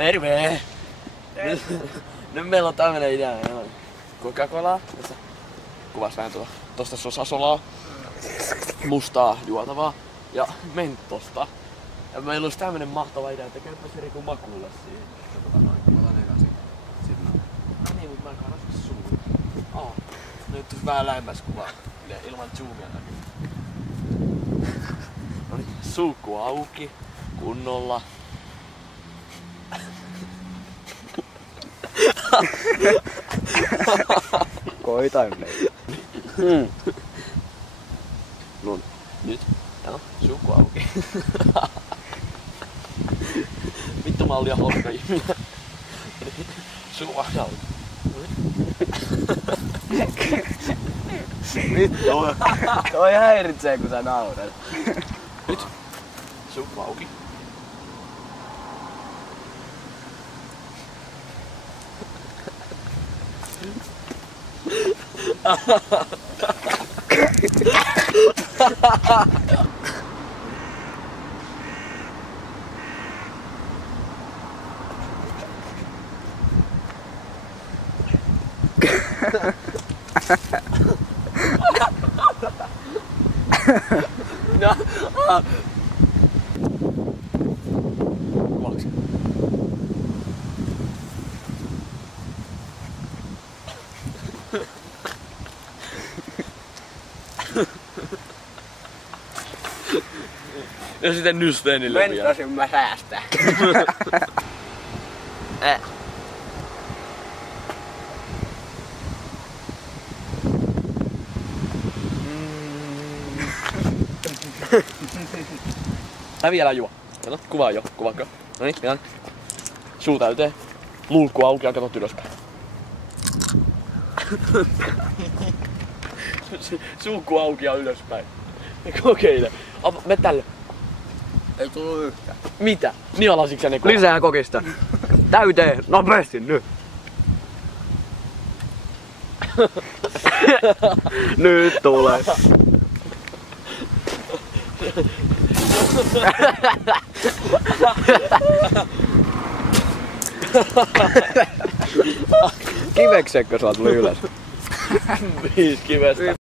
Terve! Nyt meillä on tämmönen idea. Coca-Colaa. Kuvas vähän tosta sosasolaa. Mustaa juotavaa. Ja mentosta. Ja meillä olisi tämmönen mahtava idea, että käypä se Riku makuulla siihen. Katsotaan noin, mä otan eka sit noin. No niin, mut mä kannan suuhun. Nyt vähän lähemmäs kuvaa. Ilman zoomia näkyy. Noniin, suukku auki. Kunnolla. Koitain meitä. No nyt. Joo, suukku auki. Vittu mä olin hauska ihminen. Suu auki. Vittu. Toi häiritsee kun sä naurat. Nyt. Suukku auki. No. Kuvaksi. Ja sitten nysteenille vielä. Mentosin mä säästää. Mä vielä juo. Kato, kuvaa jo. Kuvaanko? Noniin, pian. Suu täyteen. Luukku auki ja katot ylöspäin. Suukku auki ja ylöspäin. Kokeile. Me tälle. Ei tullu yhtään. Mitä? Nialasitko sä ne kuvaa? Lisää kokista. Täyteen, nopeasti nyt. Nyt tulee. Kiveksekö sä tuli ylös? 5 kivestä.